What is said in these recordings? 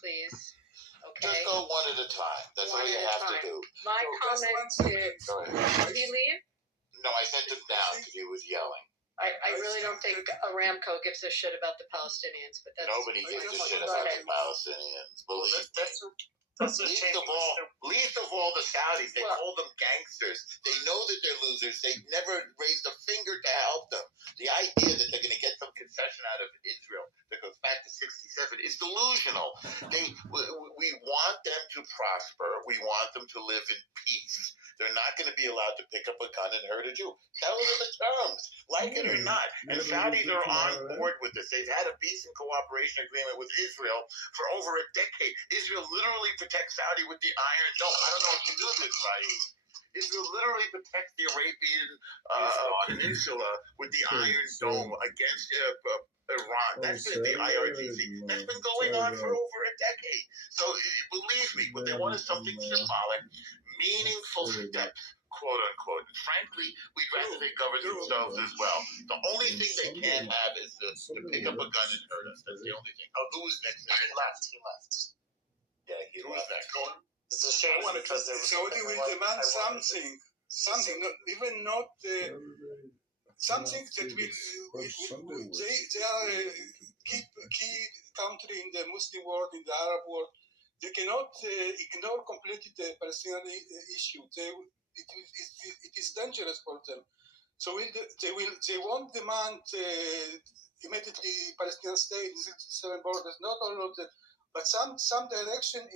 please. Okay. Just go one at a time. That's all you have to do. My comment is, Go ahead. did he leave? No, I sent him down because he was yelling. I really don't think Aramco gives a shit about the Palestinians, but that's... Nobody gives a shit about the Palestinians. Believe me. Least of all the Saudis. They call them gangsters. They know that they're losers. They've never raised a finger to help them. The idea that they're going to get some concession out of Israel that goes back to 67 is delusional. We want them to prosper. We want them to live in peace. They're not going to be allowed to pick up a gun and hurt a Jew. Those are the terms, like it or not. And Saudis are on board with this. They've had a peace and cooperation agreement with Israel for over a decade. Israel literally protects Saudi with the Iron Dome. I don't know if you knew this, Raif. Israel literally protects the Arabian Peninsula with the Iron Dome against Iran. That's the IRGC. That's been going on for over a decade. So believe me, what they want is something symbolic, meaningful steps, quote unquote. And frankly, we'd rather they govern themselves as well. The only thing they can't have is to pick up a gun and hurt us. That's the only thing. Oh, who was next? He left. Yeah, he was next. It's a shame because Saudi will demand something, even not something that will they are a key country in the Muslim world, in the Arab world. They cannot ignore completely the Palestinian issue. It is dangerous for them. So they won't demand immediately Palestinian state, 67 borders, not all of that, but some direction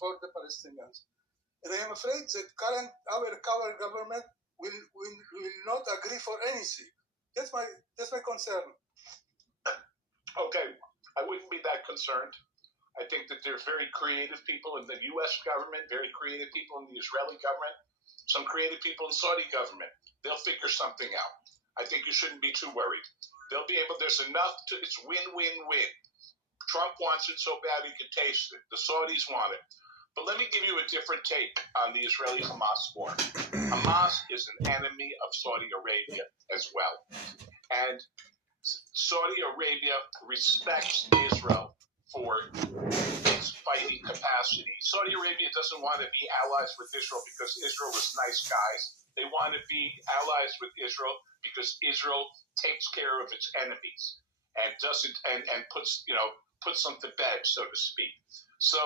for the Palestinians. And I am afraid that our government will not agree for anything. That's my concern. Okay, I wouldn't be that concerned. I think that there's very creative people in the U.S. government, very creative people in the Israeli government, some creative people in Saudi government. They'll figure something out. I think you shouldn't be too worried. They'll be able. There's enough to. It's win-win-win. Trump wants it so bad he can taste it. The Saudis want it. But let me give you a different take on the Israeli-Hamas war. Hamas is an enemy of Saudi Arabia as well. And Saudi Arabia respects Israel for its fighting capacity. Saudi Arabia doesn't want to be allies with Israel because Israel is nice guys. They want to be allies with Israel because Israel takes care of its enemies and doesn't and puts them to bed, so to speak. So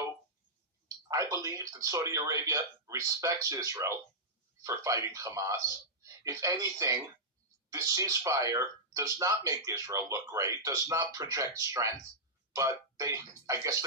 I believe that Saudi Arabia respects Israel for fighting Hamas. If anything, this ceasefire does not make Israel look great, does not project strength, but I guess they